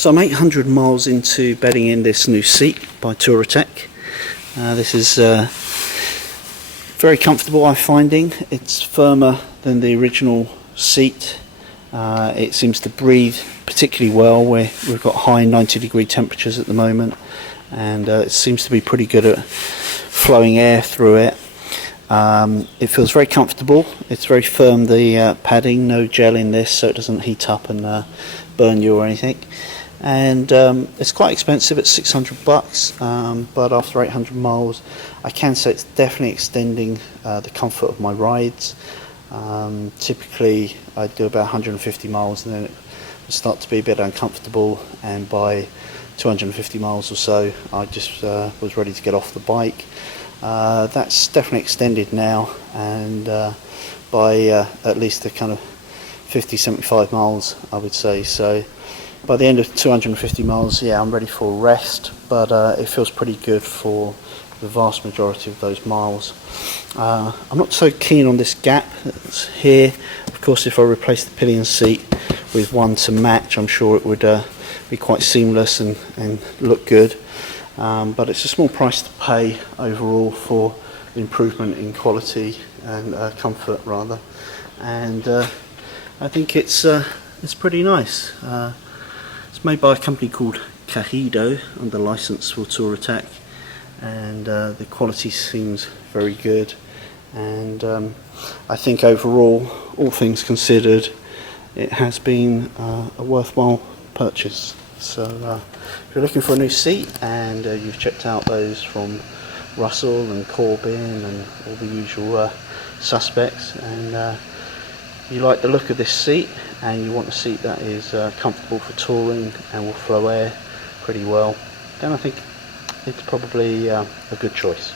So I'm 800 miles into bedding in this new seat by Touratech. This is very comfortable, I'm finding. It's firmer than the original seat. It seems to breathe particularly well. We've got high 90-degree temperatures at the moment, and it seems to be pretty good at flowing air through it. It feels very comfortable. It's very firm, the padding, no gel in this, so it doesn't heat up and burn you or anything. And it's quite expensive at $600, but after 800 miles I can say it's definitely extending the comfort of my rides. Typically I do about 150 miles and then it would start to be a bit uncomfortable, and by 250 miles or so I just was ready to get off the bike. That's definitely extended now, and by at least a kind of 50-75 miles I would say. So by the end of 250 miles, yeah, I'm ready for a rest, but it feels pretty good for the vast majority of those miles. I'm not so keen on this gap that's here. Of course, if I replace the pillion seat with one to match, I'm sure it would be quite seamless and look good. But it's a small price to pay overall for the improvement in quality and comfort rather, and I think it's pretty nice. It's made by a company called Cahido under license for Touratech, and the quality seems very good, and I think overall, all things considered, it has been a worthwhile purchase. So if you're looking for a new seat and you've checked out those from Russell and Corbin and all the usual suspects, and you like the look of this seat and you want a seat that is comfortable for touring and will flow air pretty well, then I think it's probably a good choice.